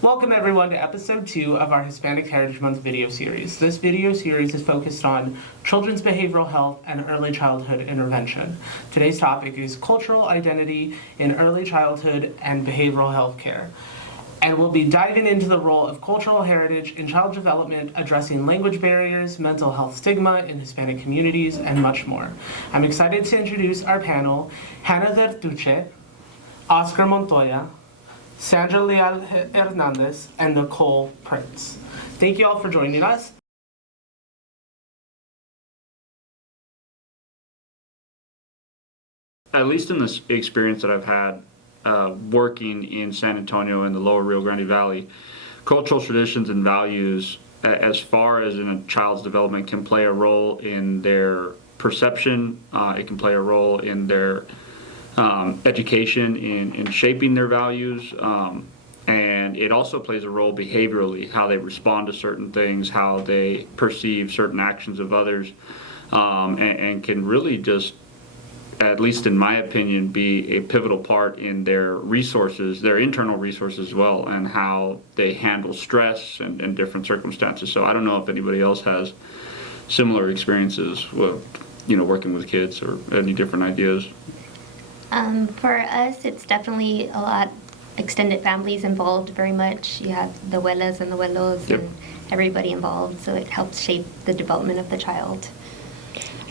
Welcome everyone to episode 2 of our Hispanic Heritage Month video series. This video series is focused on children's behavioral health and early childhood intervention. Today's topic is cultural identity in early childhood and behavioral health care. And we'll be diving into the role of cultural heritage in child development, addressing language barriers, mental health stigma in Hispanic communities, and much more. I'm excited to introduce our panel, Hannah Zertuche, Oscar Montoya, Sandra Leal-Hernandez, and Nicole Prince. Thank you all for joining us. At least in this experience that I've had working in San Antonio and the lower Rio Grande Valley, cultural traditions and values, as far as in a child's development, can play a role in their perception. It can play a role in their education, in shaping their values, and it also plays a role behaviorally, how they respond to certain things, how they perceive certain actions of others, and can really just, at least in my opinion, be a pivotal part in their resources, their internal resources as well, and how they handle stress and different circumstances. So I don't know if anybody else has similar experiences with, working with kids or any different ideas. For us, it's definitely a lot extended families involved very much. You have the abuelas and the abuelos and everybody involved, so it helps shape the development of the child.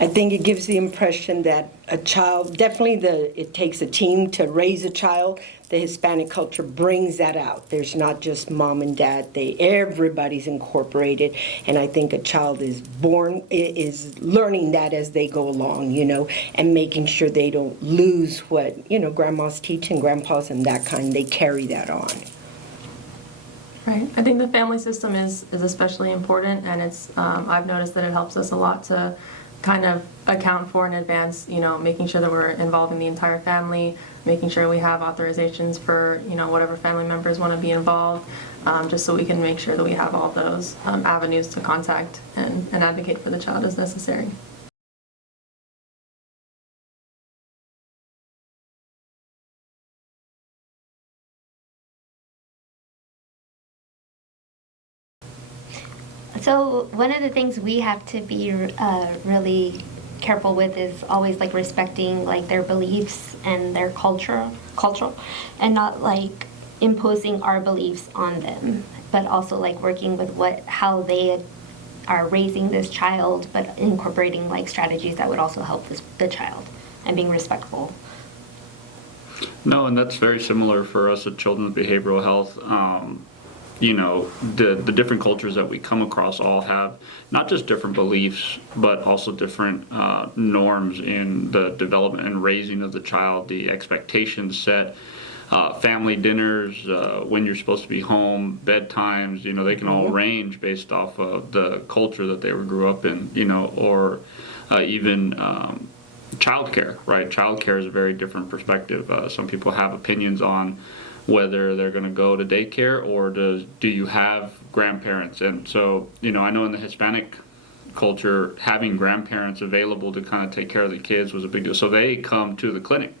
I think it gives the impression that a child, it takes a team to raise a child. The Hispanic culture brings that out. There's not just mom and dad, everybody's incorporated, and I think a child is learning that as they go along, and making sure they don't lose what, grandma's teaching, grandpa's and that kind, they carry that on. Right. I think the family system is especially important, and I've noticed that it helps us a lot to kind of account for in advance, making sure that we're involving the entire family, making sure we have authorizations for, whatever family members want to be involved, just so we can make sure that we have all those avenues to contact and advocate for the child as necessary. So one of the things we have to be really careful with is always respecting their beliefs and their cultural, and not imposing our beliefs on them, but also working with how they are raising this child, but incorporating strategies that would also help the child and being respectful. No, and that's very similar for us at Children's Behavioral Health. The different cultures that we come across all have not just different beliefs, but also different norms in the development and raising of the child, the expectations set, family dinners, when you're supposed to be home, bedtimes, they can all range based off of the culture that they grew up in, or even childcare, right? Childcare is a very different perspective. Some people have opinions on whether they're going to go to daycare or do you have grandparents. And so, I know in the Hispanic culture, having grandparents available to kind of take care of the kids was a big deal. So they come to the clinic.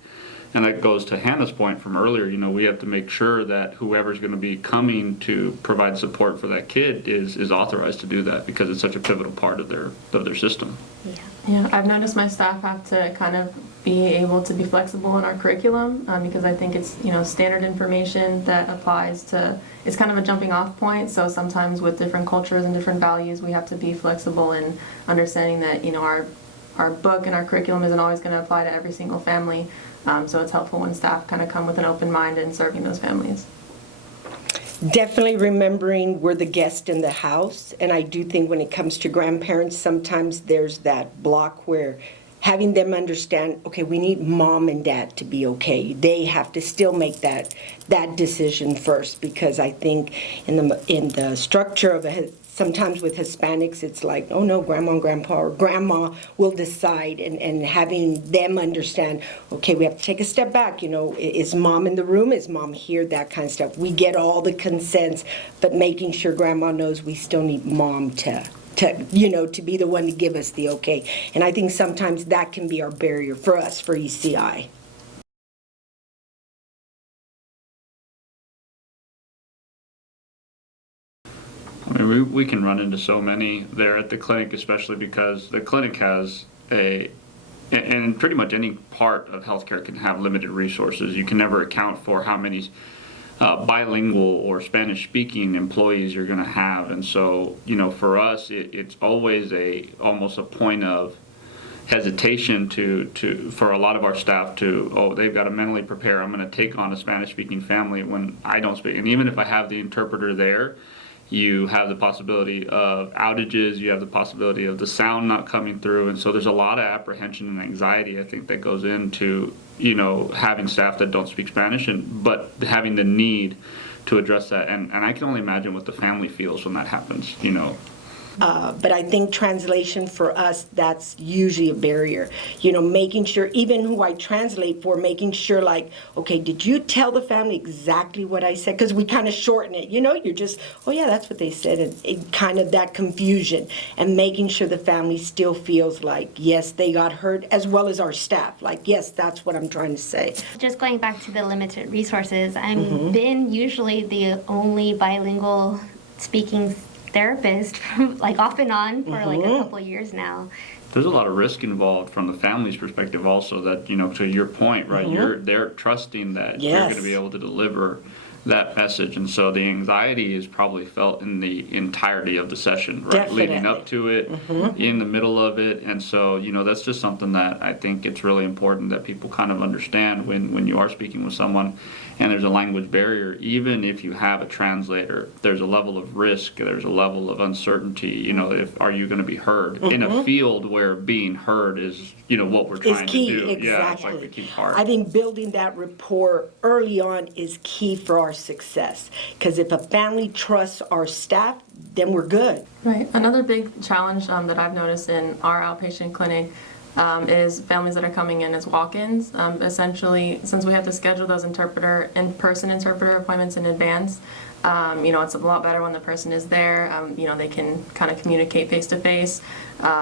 And that goes to Hannah's point from earlier, we have to make sure that whoever's going to be coming to provide support for that kid is authorized to do that, because it's such a pivotal part of their system. Yeah, I've noticed my staff have to kind of be able to be flexible in our curriculum, because I think it's standard information that applies to, it's kind of a jumping off point. So sometimes with different cultures and different values, we have to be flexible in understanding that our book and our curriculum isn't always going to apply to every single family. So it's helpful when staff kind of come with an open mind in serving those families. Definitely remembering we're the guest in the house, and I do think when it comes to grandparents, sometimes there's that block where having them understand, okay, we need mom and dad to be okay. They have to still make that decision first, because I think in the structure of sometimes with Hispanics, it's oh no, grandma and grandpa or grandma will decide, and having them understand, okay, we have to take a step back, is mom in the room, is mom here, that kind of stuff. We get all the consents, but making sure grandma knows we still need mom to be the one to give us the okay. And I think sometimes that can be our barrier for us, for ECI. I mean, we can run into so many there at the clinic, especially because the clinic has and pretty much any part of healthcare can have limited resources. You can never account for how many bilingual or Spanish-speaking employees you're going to have, and so for us, it's always almost a point of hesitation for a lot of our staff they've got to mentally prepare. I'm going to take on a Spanish-speaking family when I don't speak, and even if I have the interpreter there, you have the possibility of outages, you have the possibility of the sound not coming through, and so there's a lot of apprehension and anxiety, I think, that goes into having staff that don't speak Spanish, but having the need to address that, and I can only imagine what the family feels when that happens. But I think translation for us, that's usually a barrier. Making sure, even who I translate for, making sure like, okay, did you tell the family exactly what I said? Because we kind of shorten it, you're just, oh yeah, that's what they said. And it kind of that confusion, and making sure the family still feels like, yes, they got heard, as well as our staff. Like, yes, that's what I'm trying to say. Just going back to the limited resources, I've been usually the only bilingual speaking therapist like off and on for like a couple of years now. There's a lot of risk involved from the family's perspective also, that to your point, right, they're trusting that you're going to be able to deliver that message, and so the anxiety is probably felt in the entirety of the session, right? Definitely. Leading up to it, in the middle of it, and so that's just something that I think it's really important that people kind of understand when you are speaking with someone and there's a language barrier. Even if you have a translator, there's a level of risk, there's a level of uncertainty. Are you going to be heard in a field where being heard is what we're trying Is key, to do? exactly. Yeah, it's like the key part. I think building that rapport early on is key for our success. Because if a family trusts our staff, then we're good. Right. Another big challenge that I've noticed in our outpatient clinic is families that are coming in as walk-ins. Essentially, since we have to schedule those in-person interpreter appointments in advance, it's a lot better when the person is there. They can kind of communicate face-to-face.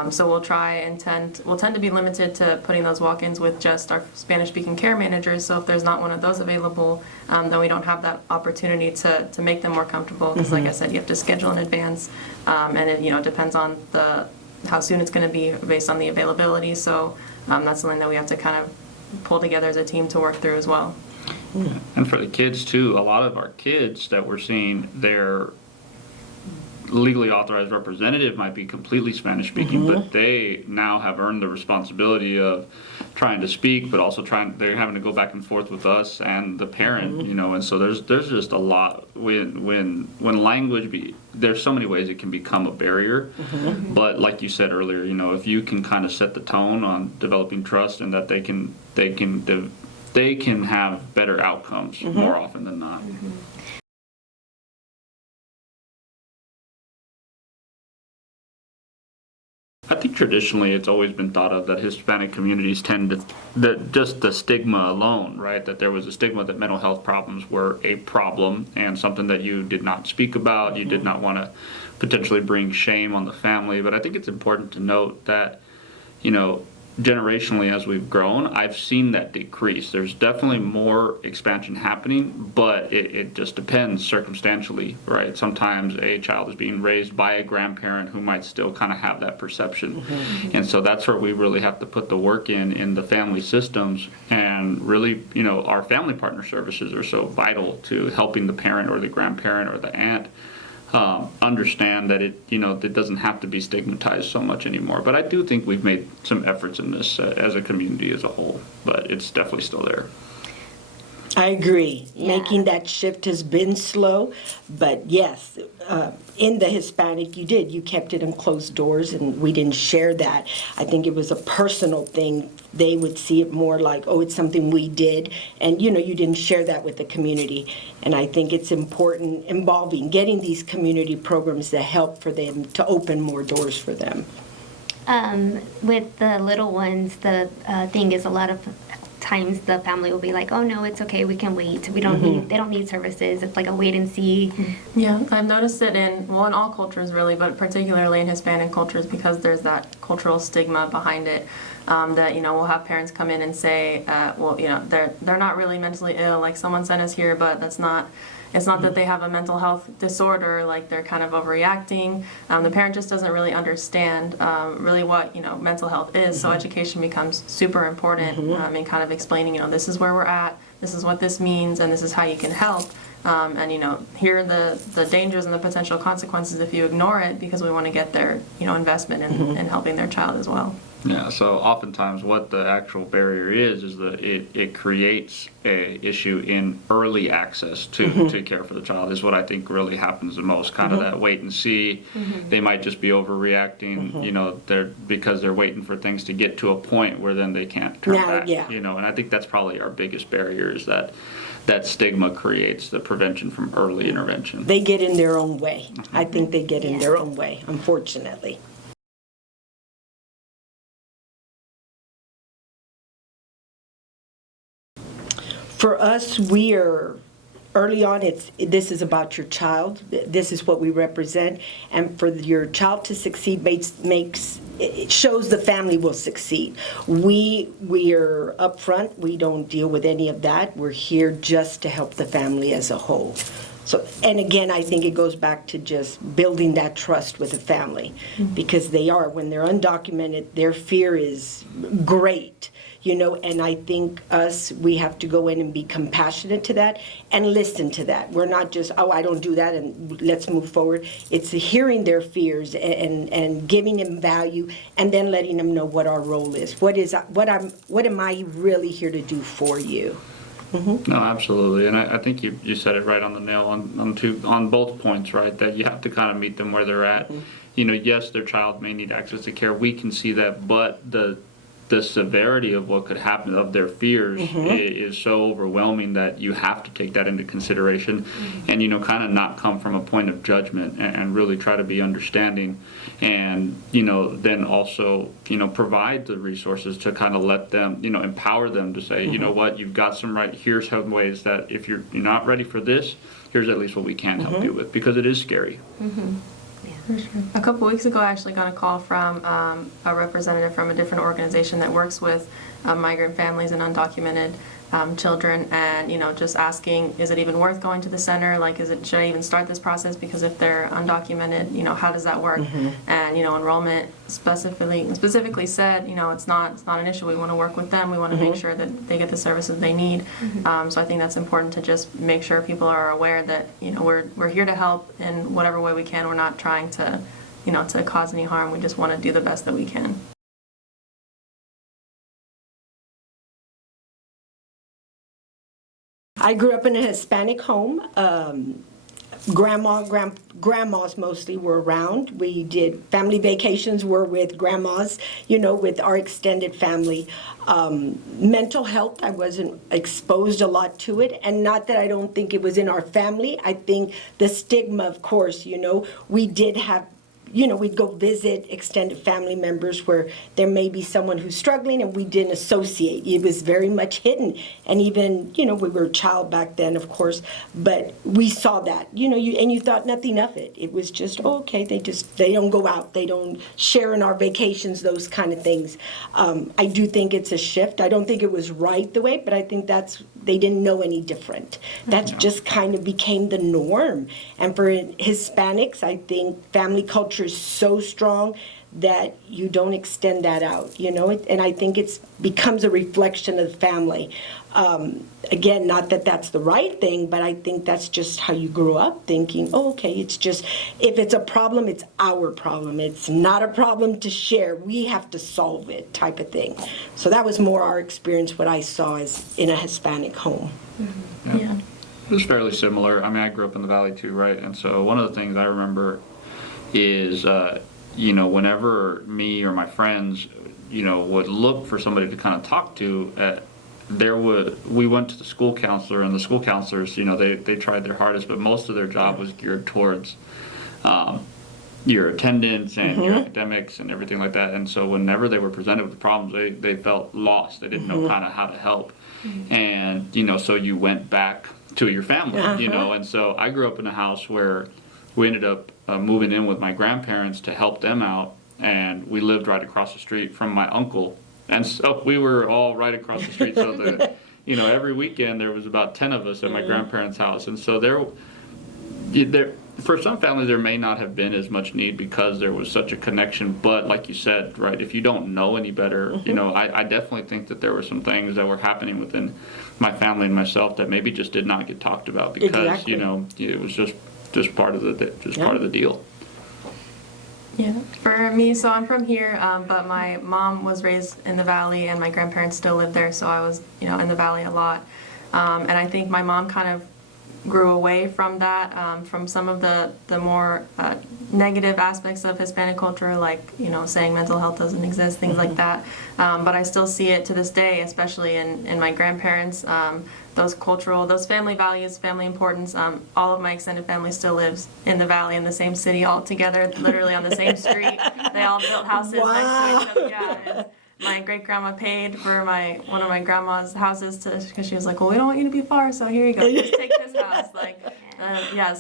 So we'll tend to be limited to putting those walk-ins with just our Spanish-speaking care managers. So if there's not one of those available, then we don't have that opportunity to make them more comfortable. Because like I said, you have to schedule in advance, and it depends on how soon it's going to be based on the availability. So that's something that we have to kind of pull together as a team to work through as well. And for the kids too, a lot of our kids that we're seeing, their legally authorized representative might be completely Spanish speaking, but they now have earned the responsibility of trying to speak, but also they're having to go back and forth with us and the parent, and so there's just a lot when language there's so many ways it can become a barrier, but like you said earlier, if you can kind of set the tone on developing trust and that they can have better outcomes more often than not. I think traditionally it's always been thought of that Hispanic communities tend to, that just the stigma alone, right? That there was a stigma that mental health problems were a problem and something that you did not speak about. You did not want to potentially bring shame on the family. But I think it's important to note that, generationally as we've grown, I've seen that decrease. There's definitely more expansion happening, but it just depends circumstantially, right? Sometimes a child is being raised by a grandparent who might still kind of have that perception. And so that's where we really have to put the work in the family systems, and really, our family partner services are so vital to helping the parent or the grandparent or the aunt understand that it doesn't have to be stigmatized so much anymore. But I do think we've made some efforts in this as a community as a whole, but it's definitely still there. I agree. Yeah. Making that shift has been slow, but yes, in the Hispanic, you kept it in closed doors, and we didn't share that. I think it was a personal thing. They would see it more like, oh, it's something we did, and you didn't share that with the community. And I think it's important getting these community programs that help for them to open more doors for them. With the little ones, the thing is a lot of times the family will be like, oh no, it's okay, we can wait. They don't need services. It's like a wait and see. Yeah, I've noticed it in all cultures really, but particularly in Hispanic cultures, because there's that cultural stigma behind it. that, we'll have parents come in and say, well, they're not really mentally ill, like someone sent us here, but it's not that they have a mental health disorder, like they're kind of overreacting. The parent just doesn't really understand really what, mental health is. So education becomes super important in kind of explaining, this is where we're at, this is what this means, and this is how you can help. And here are the dangers and the potential consequences if you ignore it, because we want to get their investment in helping their child as well. Yeah, so oftentimes what the actual barrier is that it creates a issue in early access to care for the child is what I think really happens the most, kind of that wait and see. They might just be overreacting, because they're waiting for things to get to a point where then they can't turn back, and I think that's probably our biggest barrier is that stigma creates the prevention from early intervention. They get in their own way. I think they get in their own way, unfortunately. For us, we are early on. This is about your child. This is what we represent, and for your child to succeed it shows the family will succeed. We are upfront. We don't deal with any of that. We're here just to help the family as a whole. So, and again, I think it goes back to just building that trust with the family, because when they're undocumented, their fear is great. And I think we have to go in and be compassionate to that and listen to that. We're not just, I don't do that and let's move forward. It's hearing their fears and giving them value, and then letting them know what our role is. What am I really here to do for you? No, absolutely, and I think you said it right on the nail on both points, right? That you have to kind of meet them where they're at. Yes, their child may need access to care. We can see that, but the severity of what could happen, of their fears, is so overwhelming that you have to take that into consideration, and kind of not come from a point of judgment, and really try to be understanding, and then also provide the resources to kind of let them empower them to say, you know what, you've got here's some ways that if you're not ready for this, here's at least what we can help you with, because it is scary. For sure. A couple weeks ago, I actually got a call from a representative from a different organization that works with migrant families and undocumented children, and just asking, is it even worth going to the center? Like, should I even start this process? Because if they're undocumented, how does that work? And enrollment specifically said, it's not an issue. We want to work with them. We want to make sure that they get the services they need. So I think that's important to just make sure people are aware that we're here to help in whatever way we can. We're not trying to to cause any harm. We just want to do the best that we can. I grew up in a Hispanic home. Grandmas mostly were around. We did family vacations were with grandmas, with our extended family. Mental health, I wasn't exposed a lot to it, and not that I don't think it was in our family. I think the stigma, of course, we did have, we'd go visit extended family members where there may be someone who's struggling, and we didn't associate. It was very much hidden. And even, we were a child back then, of course, but we saw that, and you thought nothing of it. It was just, okay, they don't go out, they don't share in our vacations, those kind of things. I do think it's a shift. I don't think it was right the way, but I think they didn't know any different. That's just kind of became the norm. And for Hispanics, I think family culture is so strong that you don't extend that out, and I think it becomes a reflection of the family. Again, not that that's the right thing, but I think that's just how you grew up thinking, okay, it's just, if it's a problem, it's our problem. It's not a problem to share. We have to solve it, type of thing. So that was more our experience, what I saw is in a Hispanic home. Yeah. It was fairly similar. I mean, I grew up in the Valley too, right? And so one of the things I remember is, whenever me or my friends, would look for somebody to kind of talk to, we went to the school counselor, and the school counselors, they tried their hardest, but most of their job was geared towards your attendance and your academics and everything like that. And so whenever they were presented with problems, they felt lost. They didn't know kind of how to help. And, so you went back to your family, and so I grew up in a house where we ended up moving in with my grandparents to help them out, and we lived right across the street from my uncle, And so we were all right across the street. So every weekend there was about 10 of us at my grandparents' house. And so there, for some families, there may not have been as much need because there was such a connection. But like you said, right, if you don't know any better, I definitely think that there were some things that were happening within my family and myself that maybe just did not get talked about because, it was just part of part of the deal. Yeah, for me, so I'm from here, but my mom was raised in the Valley and my grandparents still live there, so I was, in the Valley a lot. And I think my mom kind of grew away from that, from some of the more negative aspects of Hispanic culture, like, saying mental health doesn't exist, things like that. But I still see it to this day, especially in my grandparents, those family values, family importance. All of my extended family still lives in the Valley in the same city all together, literally on the same street. They all built houses next to each other. Yeah, my great grandma paid for one of my grandma's houses because she was like, well, we don't want you to be far, so here you go, just take this house.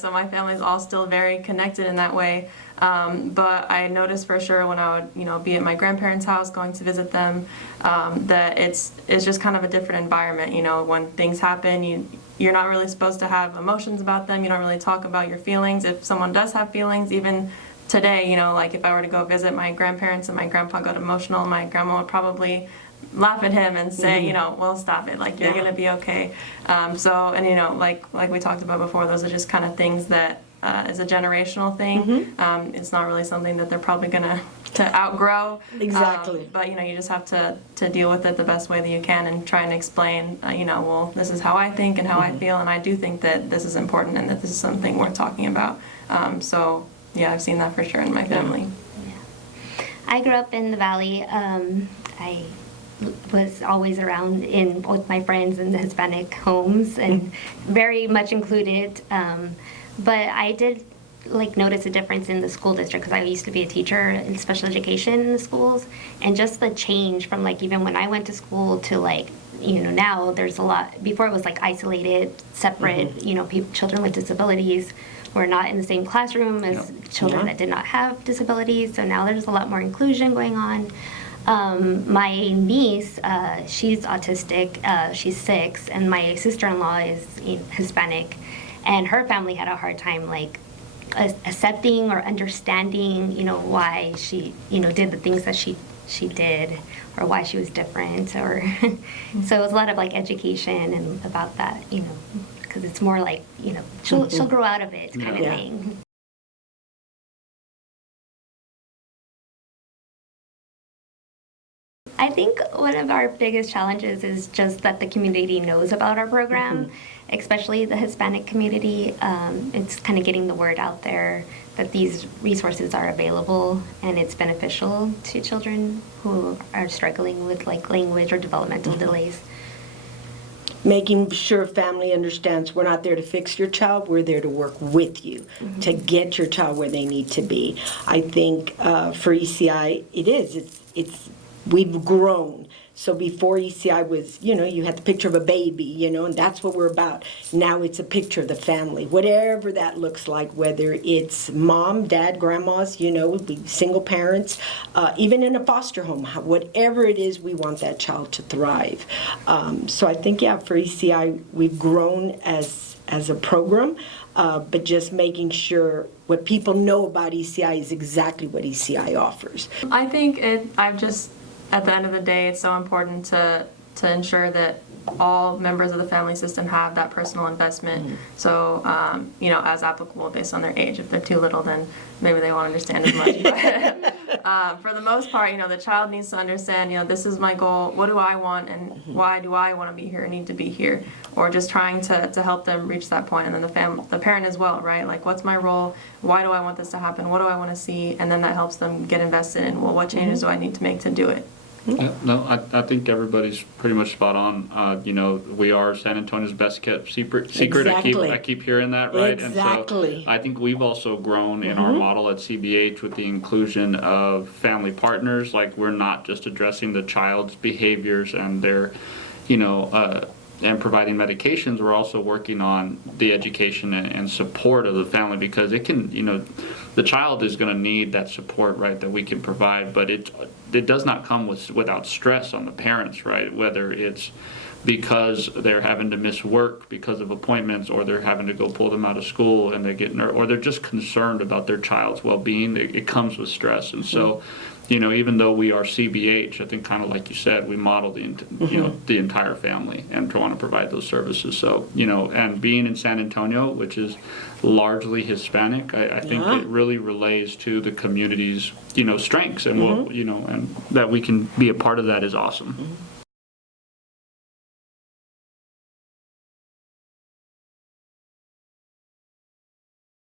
So my family's all still very connected in that way. But I noticed for sure when I would, be at my grandparents' house going to visit them, that it's just kind of a different environment. When things happen, you're not really supposed to have emotions about them. You don't really talk about your feelings. If someone does have feelings, even today, like if I were to go visit my grandparents and my grandpa got emotional, my grandma would probably laugh at him and say, well, stop it, like you're gonna be okay. Like we talked about before, those are just kind of things that is a generational thing. It's not really something that they're probably gonna outgrow. Exactly. But you just have to deal with it the best way that you can and try and explain, well, this is how I think and how I feel, and I do think that this is important and that this is something worth talking about. Yeah, I've seen that for sure in my family. Yeah. I grew up in the Valley. I was always around with my friends in the Hispanic homes and very much included. But I did notice a difference in the school district because I used to be a teacher in special education in the schools, and just the change from even when I went to school to now there's a lot. Before it was isolated, separate. Children with disabilities were not in the same classroom as children that did not have disabilities. So now there's a lot more inclusion going on. My niece, she's autistic, she's 6, and my sister-in-law is Hispanic, and her family had a hard time accepting or understanding, why she, did the things that she did, or why she was different, or so it was a lot of education and about that, because it's more she'll grow out of it kind of thing. I think one of our biggest challenges is just that the community knows about our program, especially the Hispanic community. It's kind of getting the word out there that these resources are available and it's beneficial to children who are struggling with language or developmental delays. Making sure family understands we're not there to fix your child, we're there to work with you to get your child where they need to be. I think for ECI, it's we've grown. So before ECI was, you had the picture of a baby, and that's what we're about. Now it's a picture of the family, whatever that looks like, whether it's mom, dad, grandmas, single parents, even in a foster home, whatever it is, we want that child to thrive. So I think, for ECI, we've grown as a program, but just making sure what people know about ECI is exactly what ECI offers. I think at the end of the day, it's so important to ensure that all members of the family system have that personal investment. So, as applicable based on their age. If they're too little, then maybe they won't understand as much. But for the most part, the child needs to understand, this is my goal, what do I want, and why do I want to be here and need to be here? Or just trying to help them reach that point. And then the parent as well, right? What's my role? Why do I want this to happen? What do I want to see? And then that helps them get invested in, what changes do I need to make to do it? No, I think everybody's pretty much spot on. We are San Antonio's best kept secret. Exactly. I keep hearing that, right? Exactly. And so I think we've also grown in our model at CBH with the inclusion of family partners. We're not just addressing the child's behaviors and their, and providing medications. We're also working on the education and support of the family, because it can, the child is going to need that support, right, that we can provide, but it does not come without stress on the parents, right? Whether it's because they're having to miss work because of appointments, or they're having to go pull them out of school and they get or they're just concerned about their child's well-being. It comes with stress. And so, even though we are CBH, I think kind of like you said, we model the entire family and want to provide those services. So, and being in San Antonio, which is largely Hispanic, I think it really relays to the community's, strengths, and and that we can be a part of that is awesome.